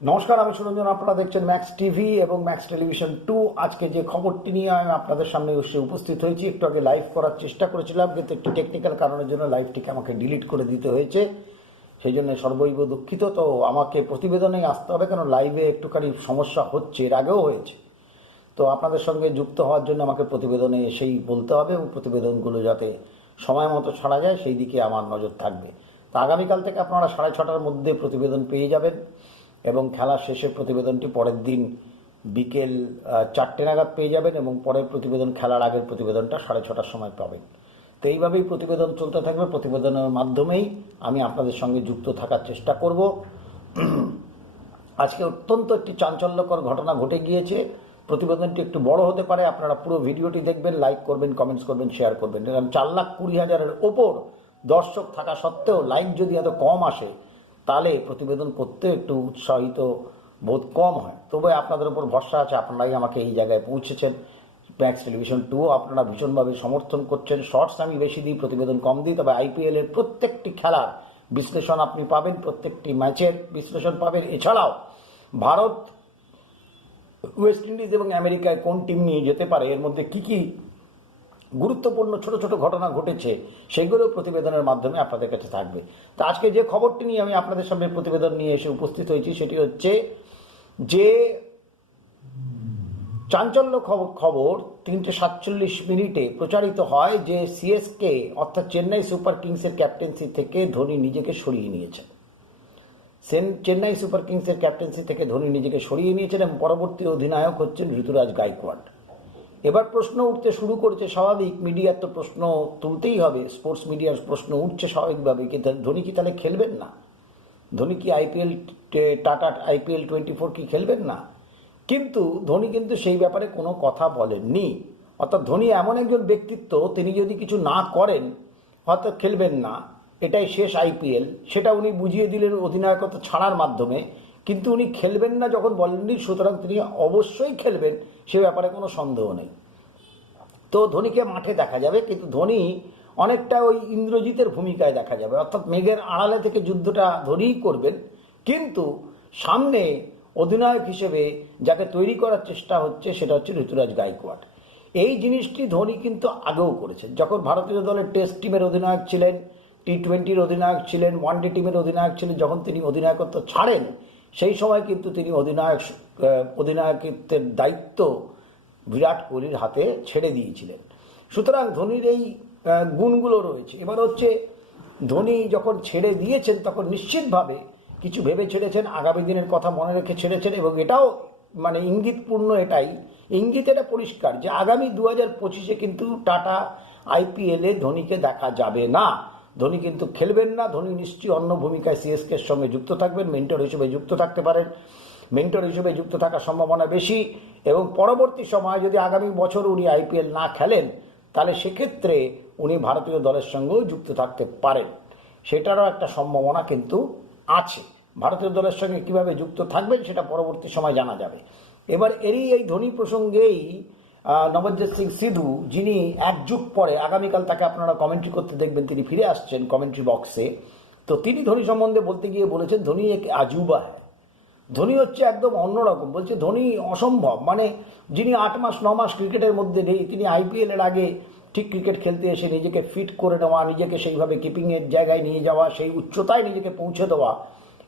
নমস্কার, আমি সুরঞ্জন। আপনারা দেখছেন ম্যাক্স টিভি এবং ম্যাক্স টেলিভিশন 2। আজকে যে খবরটি নিয়ে আমি আপনাদের সামনে এসে উপস্থিত হয়েছি, একটু আগে লাইভ করার চেষ্টা করেছিলাম, কিন্তু একটি টেকনিক্যাল কারণের জন্য লাইভটিকে আমাকে ডিলিট করে দিতে হয়েছে। সেই জন্য সর্বৈব দুঃখিত। তো আমাকে প্রতিবেদনেই আসতে হবে, কারণ লাইভে একটুখানি সমস্যা হচ্ছে, এর আগেও হয়েছে। তো আপনাদের সঙ্গে যুক্ত হওয়ার জন্য আমাকে প্রতিবেদনে এসেই বলতে হবে, এবং প্রতিবেদনগুলো যাতে সময় মতো ছাড়া যায় সেই দিকে আমার নজর থাকবে। তো আগামীকাল থেকে আপনারা 6:30টার মধ্যে প্রতিবেদন পেয়ে যাবেন, এবং খেলার শেষে প্রতিবেদনটি পরের দিন বিকেল 4টে নাগাদ পেয়ে যাবেন, এবং পরের প্রতিবেদন খেলার আগের প্রতিবেদনটা 6:30টার সময় পাবেন। তো এইভাবেই প্রতিবেদন চলতে থাকবে। প্রতিবেদনের মাধ্যমেই আমি আপনাদের সঙ্গে যুক্ত থাকার চেষ্টা করব। আজকে অত্যন্ত একটি চাঞ্চল্যকর ঘটনা ঘটে গিয়েছে। প্রতিবেদনটি একটু বড় হতে পারে, আপনারা পুরো ভিডিওটি দেখবেন, লাইক করবেন, কমেন্টস করবেন, শেয়ার করবেন। কারণ 4,20,000-এর ওপর দর্শক থাকা সত্ত্বেও লাইক যদি এত কম আসে, তাহলে প্রতিবেদন করতে একটু উৎসাহিত বোধ কম হয়। তবে আপনাদের উপর ভরসা আছে, আপনারাই আমাকে এই জায়গায় পৌঁছেছেন। ম্যাক্স টেলিভিশন 2 আপনারা ভীষণভাবে সমর্থন করছেন। শর্টস আমি বেশি দিই, প্রতিবেদন কম দিই, তবে আইপিএলের প্রত্যেকটি খেলার বিশ্লেষণ আপনি পাবেন, প্রত্যেকটি ম্যাচের বিশ্লেষণ পাবেন। এছাড়াও ভারত, ওয়েস্ট ইন্ডিজ এবং আমেরিকায় কোন টিম নিয়ে যেতে পারে, এর মধ্যে কি কি গুরুত্বপূর্ণ ছোট ছোট ঘটনা ঘটেছে, সেগুলো প্রতিবেদনের মাধ্যমে আপনাদের কাছে থাকবে। তো আজকে যে খবরটি নিয়ে আমি আপনাদের সামনে প্রতিবেদন নিয়ে এসে উপস্থিত হয়েছি, সেটি হচ্ছে যে চাঞ্চল্য খবর 3:47 প্রচারিত হয় যে সিএসকে অর্থাৎ চেন্নাই সুপার কিংসের ক্যাপ্টেন্সি থেকে ধোনি নিজেকে সরিয়ে নিয়েছেন। চেন্নাই সুপার কিংসের ক্যাপ্টেন্সি থেকে ধোনি নিজেকে সরিয়ে নিয়েছেন, এবং পরবর্তী অধিনায়ক হচ্ছেন ঋতুরাজ গাইকোয়াড। এবার প্রশ্ন উঠতে শুরু করেছে, স্বাভাবিক, মিডিয়ার তো প্রশ্ন তুলতেই হবে, স্পোর্টস মিডিয়ার প্রশ্ন উঠছে স্বাভাবিকভাবে, কি ধোনি কি তাহলে খেলবেন না? ধোনি কি টাটা আইপিএল 24 কি খেলবেন না? কিন্তু ধোনি কিন্তু সেই ব্যাপারে কোনো কথা বলেননি। অর্থাৎ ধোনি এমন একজন ব্যক্তিত্ব, তিনি যদি কিছু না করেন হয়তো খেলবেন না, এটাই শেষ আইপিএল, সেটা উনি বুঝিয়ে দিলেন অধিনায়কত্ব ছাড়ার মাধ্যমে। কিন্তু উনি খেলবেন না যখন বলেননি, সুতরাং তিনি অবশ্যই খেলবেন, সে ব্যাপারে কোনো সন্দেহ নেই। তো ধোনিকে মাঠে দেখা যাবে, কিন্তু ধোনি অনেকটা ওই ইন্দ্রজিতের ভূমিকায় দেখা যাবে। অর্থাৎ মেঘের আড়ালে থেকে যুদ্ধটা ধোনিই করবেন, কিন্তু সামনে অধিনায়ক হিসেবে যাকে তৈরি করার চেষ্টা হচ্ছে সেটা হচ্ছে ঋতুরাজ গাইকোয়াড। এই জিনিসটি ধোনি কিন্তু আগেও করেছেন। যখন ভারতীয় দলের টেস্ট টিমের অধিনায়ক ছিলেন, টি-20-র অধিনায়ক ছিলেন, ওয়ানডে টিমের অধিনায়ক ছিলেন, যখন তিনি অধিনায়কত্ব ছাড়েন সেই সময় কিন্তু তিনি অধিনায়কত্বের দায়িত্ব বিরাট কোহলির হাতে ছেড়ে দিয়েছিলেন। সুতরাং ধোনির এই গুণগুলো রয়েছে। এবার হচ্ছে ধোনি যখন ছেড়ে দিয়েছেন তখন নিশ্চিতভাবে কিছু ভেবে ছেড়েছেন, আগামী দিনের কথা মনে রেখে ছেড়েছেন, এবং এটাও মানে ইঙ্গিতপূর্ণ, ইঙ্গিত এটা পরিষ্কার যে আগামী 2025-এ কিন্তু টাটা আইপিএলে ধোনিকে দেখা যাবে না। ধোনি কিন্তু খেলবেন না। ধোনি নিশ্চয়ই অন্য ভূমিকায় সিএসকের সঙ্গে যুক্ত থাকবেন, মেন্টর হিসেবে যুক্ত থাকতে পারেন, মেন্টর হিসেবে যুক্ত থাকার সম্ভাবনা বেশি। এবং পরবর্তী সময়ে যদি আগামী বছর উনি আইপিএল না খেলেন, তাহলে সেক্ষেত্রে উনি ভারতীয় দলের সঙ্গেও যুক্ত থাকতে পারেন, সেটারও একটা সম্ভাবনা কিন্তু আছে। ভারতীয় দলের সঙ্গে কিভাবে যুক্ত থাকবেন সেটা পরবর্তী সময় জানা যাবে। এবার এই ধোনি প্রসঙ্গেই নবজ্যোৎ সিং সিধু, যিনি এক যুগ পরে, আগামীকাল তাকে আপনারা কমেন্ট্রি করতে দেখবেন, তিনি ফিরে আসছেন কমেন্ট্রি বক্সে। তো তিনি ধোনি সম্বন্ধে বলতে গিয়ে বলেছেন, ধোনি এক আজুবা হ্যায়। ধোনি হচ্ছে একদম অন্যরকম। বলছে ধোনি অসম্ভব, মানে যিনি 8 মাস 9 মাস ক্রিকেটের মধ্যে নেই, তিনি আইপিএলের আগে ঠিক ক্রিকেট খেলতে এসে নিজেকে ফিট করে নেওয়া, নিজেকে সেইভাবে কিপিংয়ের জায়গায় নিয়ে যাওয়া, সেই উচ্চতায় নিজেকে পৌঁছে দেওয়া,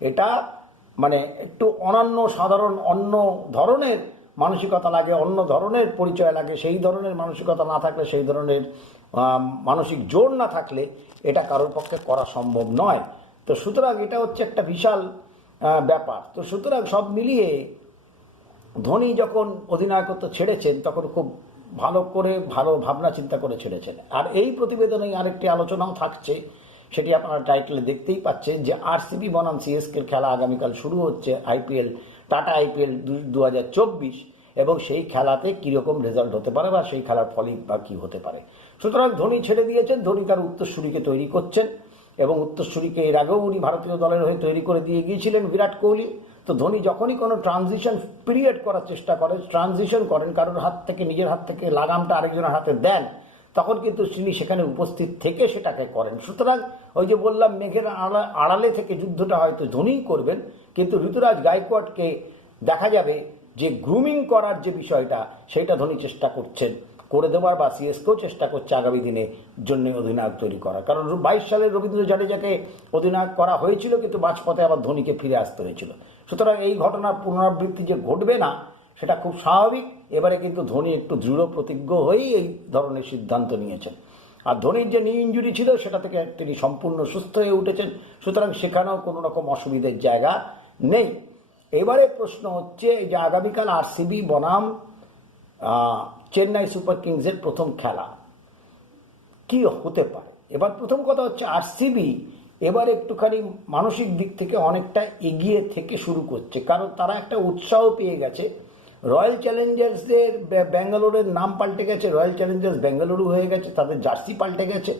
এটা মানে একটু অনন্য, সাধারণ, অন্য ধরনের মানসিকতা লাগে, অন্য ধরনের পরিচয় লাগে। সেই ধরনের মানসিকতা না থাকলে, সেই ধরনের মানসিক জোর না থাকলে এটা কারোর পক্ষে করা সম্ভব নয়। তো সুতরাং এটা হচ্ছে একটা বিশাল ব্যাপার। তো সুতরাং সব মিলিয়ে ধোনি যখন অধিনায়কত্ব ছেড়েছেন তখন খুব ভালো ভাবনা চিন্তা করে ছেড়েছেন। আর এই প্রতিবেদনে আরেকটি আলোচনাও থাকছে, সেটি আপনারা টাইটেলে দেখতেই পাচ্ছেন, যে আরসিবি বনাম সিএসকের খেলা আগামীকাল শুরু হচ্ছে, আইপিএল, টাটা আইপিএল 2024, এবং সেই খেলাতে কীরকম রেজাল্ট হতে পারে বা সেই খেলার ফলই বা কী হতে পারে। সুতরাং ধোনি ছেড়ে দিয়েছেন, ধোনি তার উত্তরসূরিকে তৈরি করছেন, এবং উত্তরসূরিকে এর আগেও উনি ভারতীয় দলের হয়ে তৈরি করে দিয়ে গিয়েছিলেন বিরাট কোহলি। তো ধোনি যখনই কোনো ট্রানজিশন পিরিয়ড করার চেষ্টা করেন, ট্রানজিশন করেন, কারোর হাত থেকে, নিজের হাত থেকে লাগামটা আরেকজনের হাতে দেন, তখন কিন্তু তিনি সেখানে উপস্থিত থেকে সেটাকে করেন। সুতরাং ওই যে বললাম মেঘের আড়ালে থেকে যুদ্ধটা হয়তো ধোনিই করবেন, কিন্তু ঋতুরাজ গায়কোয়াড়কে দেখা যাবে যে গ্রুমিং করার যে বিষয়টা সেটা ধোনি চেষ্টা করছেন করে দেওয়ার, বা সিএসকেও চেষ্টা করছে আগামী দিনে জন্য অধিনায়ক তৈরি করা। কারণ 22 সালে রবীন্দ্র জাডেজাকে অধিনায়ক করা হয়েছিল, কিন্তু মাঝপথে আবার ধোনিকে ফিরে আসতে হয়েছিল। সুতরাং এই ঘটনার পুনরাবৃত্তি যে ঘটবে না সেটা খুব স্বাভাবিক। এবারে কিন্তু ধোনি একটু দৃঢ় প্রতিজ্ঞ হয়েই এই ধরনের সিদ্ধান্ত নিয়েছেন। আর ধোনির যে নি ইঞ্জুরি ছিল সেটা থেকে তিনি সম্পূর্ণ সুস্থ হয়ে উঠেছেন, সুতরাং সেখানেও কোনো রকম অসুবিধের জায়গা নেই। এবারে প্রশ্ন হচ্ছে যে আগামীকাল আরসিবি বনাম চেন্নাই সুপার কিংসের প্রথম খেলা কি হতে পারে। এবার প্রথম কথা হচ্ছে আরসিবি এবার একটুখানি মানসিক দিক থেকে অনেকটা এগিয়ে থেকে শুরু করছে, কারণ তারা একটা উৎসাহ পেয়ে গেছে। রয়্যাল চ্যালেঞ্জার্সদের ব্যাঙ্গালোরের নাম পাল্টে গেছে, রয়্যাল চ্যালেঞ্জার্স বেঙ্গালুরু হয়ে গেছে, তাদের জার্সি পাল্টে গেছে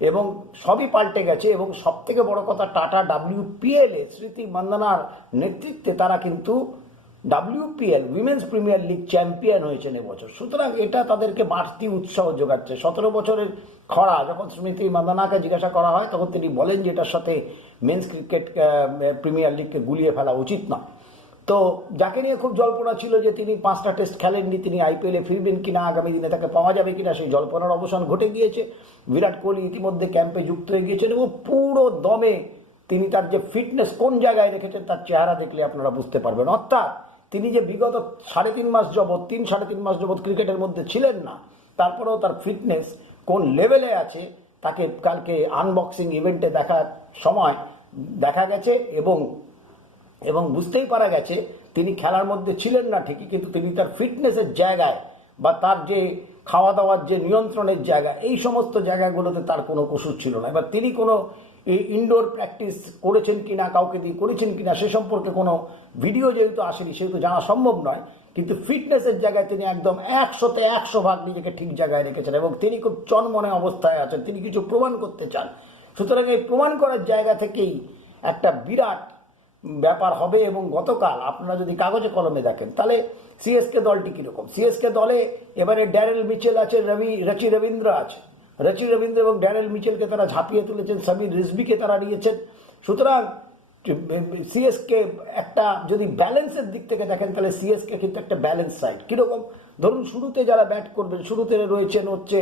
এবং সবই পাল্টে গেছে। এবং সব থেকে বড় কথা, টাটা WPL এ স্মৃতি মান্দানার নেতৃত্বে তারা কিন্তু WPL women's premier league champion হয়েছেন এবছর। সুতরাং এটা তাদেরকে বাড়তি উৎসাহ যোগাচ্ছে। 17 বছরের খরা যখন স্মৃতি মান্দানাকে জিজ্ঞাসা করা হয় তখন তিনি বলেন যে এটার সাথে মেন্স ক্রিকেট প্রিমিয়ার লিগকে গুলিয়ে ফেলা উচিত না। তো যাকে নিয়ে খুব জল্পনা ছিল যে তিনি 5টা টেস্ট খেলেননি, তিনি আইপিএলে ফিরবেন কিনা, আগামী দিনে তাকে পাওয়া যাবে কিনা, সেই জল্পনার অবসান ঘটে গিয়েছে। বিরাট কোহলি ইতিমধ্যে ক্যাম্পে যুক্ত হয়ে গিয়েছেন এবং পুরো দমে তিনি তার যে ফিটনেস কোন জায়গায় রেখেছেন তার চেহারা দেখলে আপনারা বুঝতে পারবেন। অর্থাৎ তিনি যে বিগত 3.5 মাস যাবৎ 3-3.5 মাস যাবৎ ক্রিকেটের মধ্যে ছিলেন না, তারপরেও তার ফিটনেস কোন লেভেলে আছে তাকে কালকে আনবক্সিং ইভেন্টে দেখার সময় দেখা গেছে এবং বুঝতেই পারা গেছে তিনি খেলার মধ্যে ছিলেন না ঠিকই, কিন্তু তিনি তার ফিটনেসের জায়গায় বা তার যে খাওয়া দাওয়ার যে নিয়ন্ত্রণের জায়গা, এই সমস্ত জায়গাগুলোতে তার কোনো কসুর ছিল না। এবার তিনি কোনো ইনডোর প্র্যাকটিস করেছেন কিনা, কাউকে দিয়ে করেছেন কিনা সে সম্পর্কে কোনো ভিডিও যেহেতু আসেনি সেহেতু জানা সম্ভব নয়, কিন্তু ফিটনেসের জায়গায় তিনি একদম 100-তে 100 ভাগ নিজেকে ঠিক জায়গায় রেখেছেন এবং তিনি খুব চনমনে অবস্থায় আছেন, তিনি কিছু প্রমাণ করতে চান। সুতরাং এই প্রমাণ করার জায়গা থেকেই একটা বিরাট ব্যাপার হবে। এবং গতকাল আপনারা যদি কাগজে কলমে দেখেন তাহলে সিএসকে দলটি কীরকম, সিএসকে দলে এবারে ড্যারেল মিচেল আছে, রচি রবীন্দ্র আছে। রচি রবীন্দ্র এবং ড্যারেল মিচেলকে তারা ঝাঁপিয়ে তুলেছেন, সমীর রিজভিকে তারা নিয়েছেন। সুতরাং সিএসকে একটা যদি ব্যালেন্সের দিক থেকে দেখেন তাহলে সিএসকে কিন্তু একটা ব্যালেন্স সাইড। কীরকম, ধরুন শুরুতে যারা ব্যাট করবেন, শুরুতে রয়েছেন হচ্ছে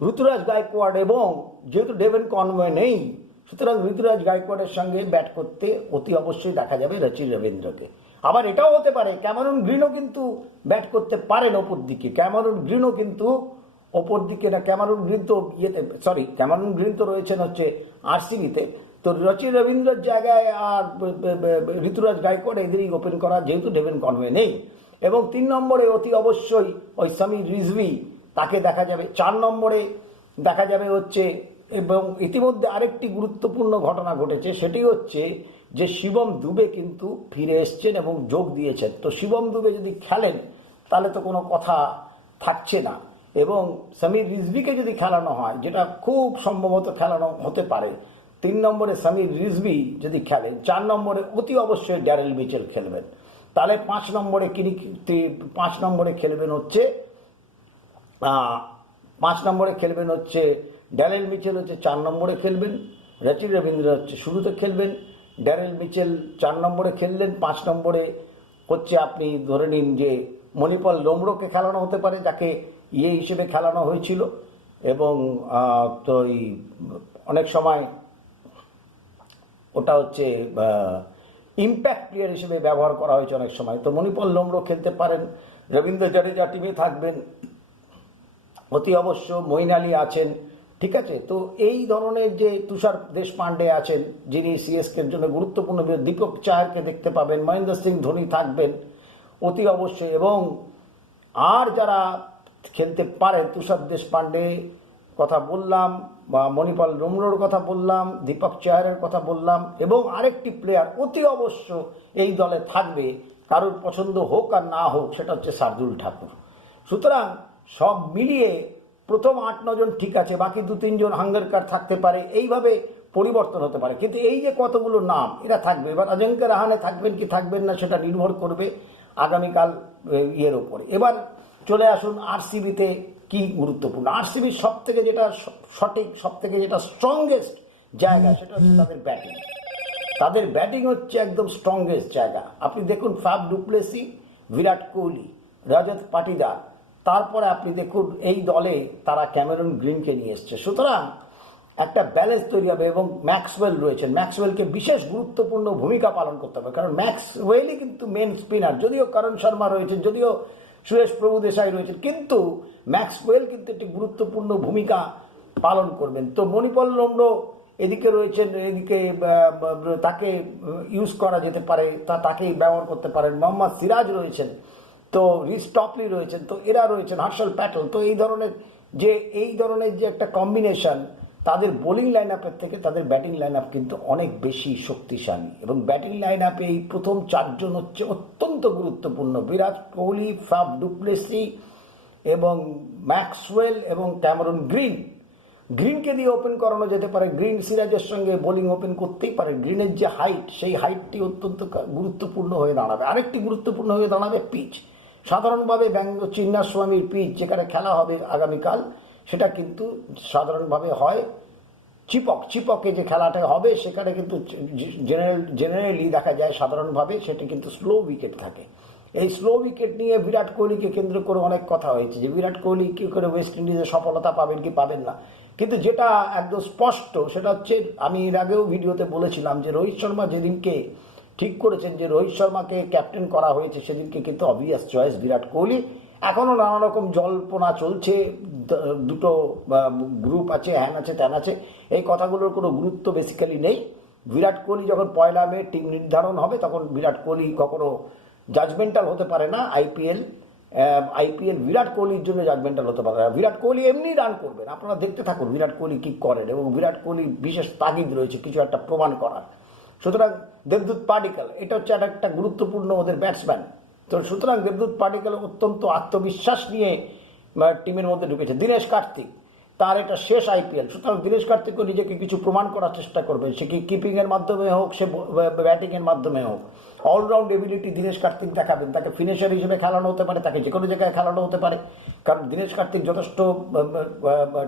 ঋতুরাজ গায়কোয়াড়, এবং যেহেতু ডেভেন কনওয়ে নেই সুতরাং ঋতুরাজ গায়কোয়াড়ের সঙ্গে ব্যাট করতে অতি অবশ্যই দেখা যাবে রচি রবীন্দ্রকে। আবার এটাও হতে পারে ক্যামেরন গ্রিনও কিন্তু ব্যাট করতে পারেন ওপর দিকে, ক্যামেরন গ্রিনও কিন্তু ওপর দিকে না, ক্যামেরন গ্রিন তো ক্যামেরন গ্রিন তো রয়েছেন হচ্ছে আরসিবিতে, তো রচি রবীন্দ্রের জায়গায় আর ঋতুরাজ গায়কোয়াড় এদেরই ওপেন করা, যেহেতু ডেভেন কনওয়ে নেই। এবং 3 নম্বরে অতি অবশ্যই ওই সমীর রিজভি, তাকে দেখা যাবে। 4 নম্বরে দেখা যাবে হচ্ছে, এবং ইতিমধ্যে আরেকটি গুরুত্বপূর্ণ ঘটনা ঘটেছে, সেটি হচ্ছে যে শিবম দুবে কিন্তু ফিরে এসছেন এবং যোগ দিয়েছেন। তো শিবম দুবে যদি খেলেন তাহলে তো কোনো কথা থাকছে না, এবং সমীর রিজভিকে যদি খেলানো হয়, যেটা খুব সম্ভবত খেলানো হতে পারে, 3 নম্বরে সমীর রিজভি যদি খেলেন, 4 নম্বরে অতি অবশ্যই ড্যারেল মিচেল খেলবেন। তাহলে 5 নম্বরে খেলবেন হচ্ছে 5 নম্বরে খেলবেন হচ্ছে ড্যারেল মিচেল, হচ্ছে 4 নম্বরে খেলবেন। রচি রবীন্দ্র হচ্ছে শুরুতে খেলবেন, ড্যারেল মিচেল 4 নম্বরে খেললেন। 5 নম্বরে হচ্ছে আপনি ধরে নিন যে মণিপাল লোমড়োকে খেলানো হতে পারে, যাকে হিসেবে খেলানো হয়েছিল, এবং তো অনেক সময় ওটা হচ্ছে ইম্প্যাক্ট প্লেয়ার হিসেবে ব্যবহার করা হয়েছে অনেক সময়। তো মণিপাল লোমড়ো খেলতে পারেন, রবীন্দ্র জাডেজা টিমে থাকবেন, অতি অবশ্য মঈন আলী আছেন, ঠিক আছে। তো এই ধরনের যে তুষার দেশপান্ডে আছেন যিনি সিএসকের জন্য গুরুত্বপূর্ণ, দীপক চাহারকে দেখতে পাবেন, মহেন্দ্র সিং ধোনি থাকবেন অতি অবশ্যই, এবং আর যারা খেলতে পারেন, তুষার দেশপান্ডে কথা বললাম, বা মণিপাল লোমড়োর কথা বললাম, দীপক চাহারের কথা বললাম, এবং আরেকটি প্লেয়ার অতি অবশ্য এই দলে থাকবে, কারোর পছন্দ হোক আর না হোক, সেটা হচ্ছে শার্দুল ঠাকুর। সুতরাং সব মিলিয়ে প্রথম 8-9 জন ঠিক আছে, বাকি 2-3 জন হাঙ্গারকার থাকতে পারে, এইভাবে পরিবর্তন হতে পারে। কিন্তু এই যে কতগুলো নাম এরা থাকবে, এবার অজিঙ্ক্য রাহানে থাকবেন কি থাকবেন না সেটা নির্ভর করবে আগামীকাল ইয়ের ওপরে। এবার চলে আসুন আরসিবিতে কি গুরুত্বপূর্ণ। আরসিবির সব থেকে যেটা সঠিক, সব থেকে যেটা স্ট্রংগেস্ট জায়গা, সেটা হচ্ছে তাদের ব্যাটিং। তাদের ব্যাটিং হচ্ছে একদম স্ট্রংগেস্ট জায়গা। আপনি দেখুন ফ্যাব ডুপ্লেসি, বিরাট কোহলি, রজত পাটিদার, তারপরে আপনি দেখুন এই দলে তারা ক্যামেরন গ্রিনকে নিয়ে এসছে। সুতরাং একটা ব্যালেন্স তৈরি হবে এবং ম্যাক্সওয়েল রয়েছেন, ম্যাক্সওয়েলকে বিশেষ গুরুত্বপূর্ণ ভূমিকা পালন করতে হবে, কারণ ম্যাক্সওয়েলই কিন্তু মেন স্পিনার। যদিও করণ শর্মা রয়েছেন, যদিও সুরেশ প্রভু দেশাই রয়েছেন, কিন্তু ম্যাক্সওয়েল কিন্তু একটি গুরুত্বপূর্ণ ভূমিকা পালন করবেন। তো মণিপল লম্বো এদিকে রয়েছেন, এদিকে তাকে ইউজ করা যেতে পারে, তাকেই ব্যবহার করতে পারেন। মোহাম্মদ সিরাজ রয়েছেন, তো রিস টপলি রয়েছেন, তো এরা রয়েছেন, হার্ষল প্যাটেল। তো এই ধরনের যে একটা কম্বিনেশন, তাদের বোলিং লাইন আপের থেকে তাদের ব্যাটিং লাইন আপ কিন্তু অনেক বেশি শক্তিশালী। এবং ব্যাটিং লাইন আপে এই প্রথম চারজন হচ্ছে অত্যন্ত গুরুত্বপূর্ণ: বিরাট কোহলি, ফ্যাব ডুপ্লেসি এবং ম্যাক্সওয়েল এবং ক্যামেরন গ্রিনকে দিয়ে ওপেন করানো যেতে পারে। গ্রিন সিরাজের সঙ্গে বোলিং ওপেন করতেই পারে। গ্রিনের যে হাইট, সেই হাইটটি অত্যন্ত গুরুত্বপূর্ণ হয়ে দাঁড়াবে। আরেকটি গুরুত্বপূর্ণ হয়ে দাঁড়াবে পিচ। সাধারণভাবে চিন্নাস্বামীর পিচ যেখানে খেলা হবে আগামীকাল, সেটা কিন্তু সাধারণভাবে হয় চিপকে যে খেলাটা হবে, সেখানে কিন্তু জেনারেলি দেখা যায় সাধারণভাবে সেটা কিন্তু স্লো উইকেট থাকে। এই স্লো উইকেট নিয়ে বিরাট কোহলিকে কেন্দ্র করে অনেক কথা হয়েছে যে বিরাট কোহলি কী করে ওয়েস্ট ইন্ডিজে সফলতা পাবেন কি পাবেন না। কিন্তু যেটা একদম স্পষ্ট সেটা হচ্ছে, আমি এর আগেও ভিডিওতে বলেছিলাম যে রোহিত শর্মা যেদিনকে ঠিক করেছেন যে রোহিত শর্মাকে ক্যাপ্টেন করা হয়েছে, সেদিনকে কিন্তু অবভিয়াস চয়েস বিরাট কোহলি। এখনও নানা রকম জল্পনা চলছে, দুটো গ্রুপ আছে, হ্যান আছে, ত্যান আছে, এই কথাগুলোর কোনো গুরুত্ব বেসিক্যালি নেই। বিরাট কোহলি যখন 1 মে টিম নির্ধারণ হবে, তখন বিরাট কোহলি কখনো জাজমেন্টাল হতে পারে না। আইপিএল বিরাট কোহলির জন্য জাজমেন্টাল হতে পারে না। বিরাট কোহলি এমনি রান করবেন, আপনারা দেখতে থাকুন বিরাট কোহলি কি করেন। এবং বিরাট কোহলি বিশেষ তাগিদ রয়েছে কিছু একটা প্রমাণ করার। সুতরাং দেবদূত পাডিক্কল এটা হচ্ছে একটা গুরুত্বপূর্ণ ওদের ব্যাটসম্যান। তো সুতরাং দেবদূত পাডিক্কল অত্যন্ত আত্মবিশ্বাস নিয়ে টিমের মধ্যে ঢুকেছে। দীনেশ কার্তিক, তার এটা শেষ আইপিএল, সুতরাং দীনেশ কার্তিকও নিজেকে কিছু প্রমাণ করার চেষ্টা করবে। সে কি কিপিংয়ের মাধ্যমে হোক, সে ব্যাটিংয়ের মাধ্যমে হোক, অলরাউন্ড এবিলিটি দীনেশ কার্তিক দেখাবেন। তাকে ফিনিশার হিসেবে খেলানো হতে পারে, তাকে যে কোনো জায়গায় খেলানো হতে পারে, কারণ দীনেশ কার্তিক যথেষ্ট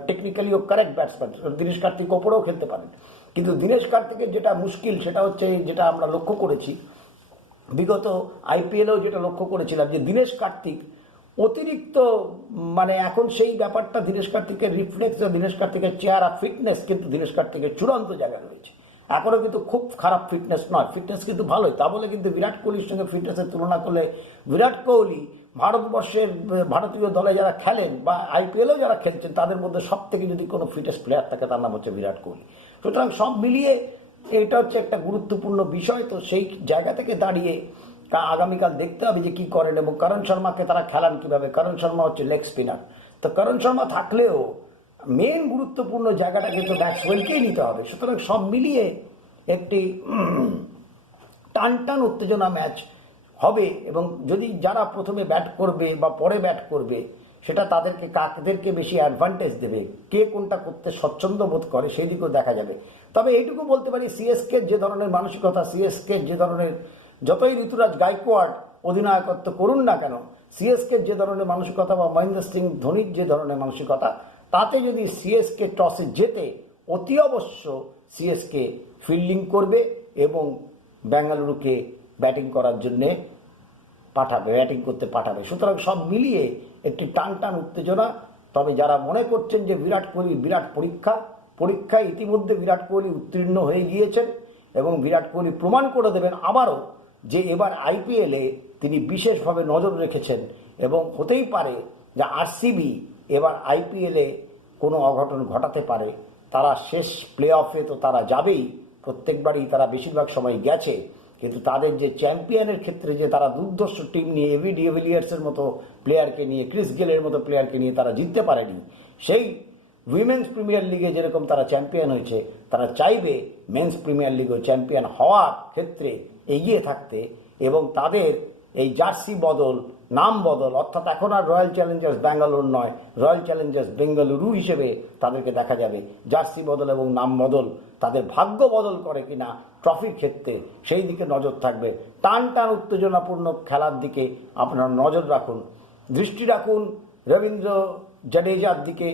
টেকনিক্যালিও কারেক্ট ব্যাটসম্যান। দীনেশ কার্তিক ওপরেও খেলতে পারেন। কিন্তু দীনেশ কার্তিকের যেটা মুশকিল, সেটা হচ্ছে যেটা আমরা লক্ষ্য করেছি বিগত আইপিএলেও, যেটা লক্ষ্য করেছিলাম যে দীনেশ কার্তিক অতিরিক্ত, মানে এখন সেই ব্যাপারটা দীনেশ কার্তিকের রিফ্লেক্স, দীনেশ কার্তিকের চেহারা, ফিটনেস কিন্তু দীনেশ কার্তিকের চূড়ান্ত জায়গা রয়েছে। এখনও কিন্তু খুব খারাপ ফিটনেস নয়, ফিটনেস কিন্তু ভালোই। তা বলে কিন্তু বিরাট কোহলির সঙ্গে ফিটনেসের তুলনা করলে বিরাট কোহলি ভারতবর্ষের ভারতীয় দলে যারা খেলেন বা আইপিএলেও যারা খেলছেন, তাদের মধ্যে সব থেকে যদি কোনো ফিটেস্ট প্লেয়ার থাকে, তার নাম হচ্ছে বিরাট কোহলি। সুতরাং সব মিলিয়ে এটা হচ্ছে একটা গুরুত্বপূর্ণ বিষয়। তো সেই জায়গা থেকে দাঁড়িয়ে আগামীকাল দেখতে হবে যে কি করেন এবং করণ শর্মাকে তারা খেলান কিভাবে। করণ শর্মা হচ্ছে লেগ স্পিনার। তো করণ শর্মা থাকলেও মেন গুরুত্বপূর্ণ জায়গাটা কিন্তু ম্যাক্সওয়েলকেই নিতে হবে। সুতরাং সব মিলিয়ে একটি টান উত্তেজনা ম্যাচ হবে। এবং যদি যারা প্রথমে ব্যাট করবে বা পরে ব্যাট করবে, সেটা কাদেরকে বেশি অ্যাডভান্টেজ দেবে, কে কোনটা করতে স্বচ্ছন্দ বোধ করে, সেই দিকেও দেখা যাবে। তবে এইটুকু বলতে পারি, সিএসকে যে ধরনের মানসিকতা, সিএসকে যে ধরনের, যতই ঋতুরাজ গায়কোয়াড় অধিনায়কত্ব করুন না কেন, সিএসকে যে ধরনের মানসিকতা বা মহেন্দ্র সিং ধোনির যে ধরনের মানসিকতা, তাতে যদি সিএসকে টসে জেতে, অতি অবশ্য সিএসকে ফিল্ডিং করবে এবং বেঙ্গালুরুকে ব্যাটিং করার জন্যে ব্যাটিং করতে পাঠাবে। সুতরাং সব মিলিয়ে একটি টান উত্তেজনা। তবে যারা মনে করছেন যে বিরাট কোহলির বিরাট পরীক্ষায় ইতিমধ্যে বিরাট কোহলি উত্তীর্ণ হয়ে গিয়েছেন এবং বিরাট কোহলি প্রমাণ করে দেবেন আবারও যে এবার আইপিএলে তিনি বিশেষভাবে নজর রেখেছেন এবং হতেই পারে যে আরসিবি এবার আইপিএলে কোনো অঘটন ঘটাতে পারে। তারা শেষ প্লে অফে তো তারা যাবেই, প্রত্যেকবারই তারা বেশিরভাগ সময় গেছে, কিন্তু তাদের যে চ্যাম্পিয়নের ক্ষেত্রে যে তারা দুর্ধর্ষ টিম নিয়ে, এবি ডিভিলিয়ার্সের মতো প্লেয়ারকে নিয়ে, ক্রিস গেলের মতো প্লেয়ারকে নিয়ে তারা জিততে পারেনি। সেই উইমেন্স প্রিমিয়ার লিগে যেরকম তারা চ্যাম্পিয়ন হয়েছে, তারা চাইবে মেন্স প্রিমিয়ার লিগেও চ্যাম্পিয়ন হওয়ার ক্ষেত্রে এগিয়ে থাকতে। এবং তাদের এই জার্সি বদল, নাম বদল, অর্থাৎ এখন আর রয়্যাল চ্যালেঞ্জার্স ব্যাঙ্গালোর নয়, রয়্যাল চ্যালেঞ্জার্স বেঙ্গালুরু হিসেবে তাদেরকে দেখা যাবে। জার্সি বদল এবং নাম বদল তাদের ভাগ্য বদল করে কিনা ট্রফির ক্ষেত্রে, সেই দিকে নজর থাকবে। টান উত্তেজনাপূর্ণ খেলার দিকে আপনারা নজর রাখুন। দৃষ্টি রাখুন রবীন্দ্র জাডেজার দিকে,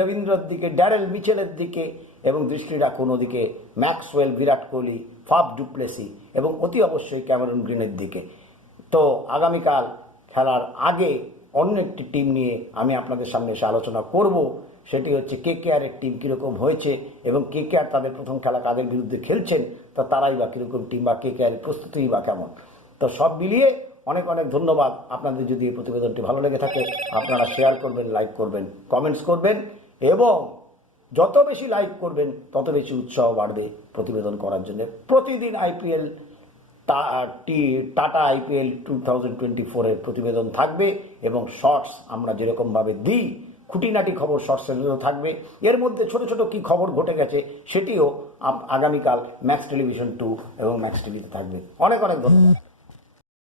রবীন্দ্রর দিকে, ড্যারেল মিচেলের দিকে, এবং দৃষ্টি রাখুন ওদিকে Maxwell, Virat Kohli, Faf du Plessis এবং অতি অবশ্যই ক্যামেরন গ্রিনের দিকে। তো আগামীকাল খেলার আগে অন্য একটি টিম নিয়ে আমি আপনাদের সামনে এসে আলোচনা করব। সেটি হচ্ছে কেকেআরের টিম কীরকম হয়েছে এবং কেকেআর তাদের প্রথম খেলা কাদের বিরুদ্ধে খেলছেন, তো তারাই বা কীরকম টিম বা কেকেআরের প্রস্তুতিই বা কেমন। তো সব মিলিয়ে অনেক অনেক ধন্যবাদ। আপনাদের যদি এই প্রতিবেদনটি ভালো লেগে থাকে আপনারা শেয়ার করবেন, লাইক করবেন, কমেন্টস করবেন, এবং যত বেশি লাইক করবেন তত বেশি উৎসাহ বাড়বে প্রতিবেদন করার জন্য। প্রতিদিন আইপিএল টাটা আইপিএল 2024-এর প্রতিবেদন থাকবে এবং শর্টস আমরা যেরকমভাবে দিই, খুঁটিনাটি খবর শর্টসেরও থাকবে। এর মধ্যে ছোট ছোট কি খবর ঘটে গেছে সেটিও আগামীকাল ম্যাক্স টেলিভিশন 2 এবং ম্যাক্স টিভিতে থাকবে। অনেক অনেক ধন্যবাদ।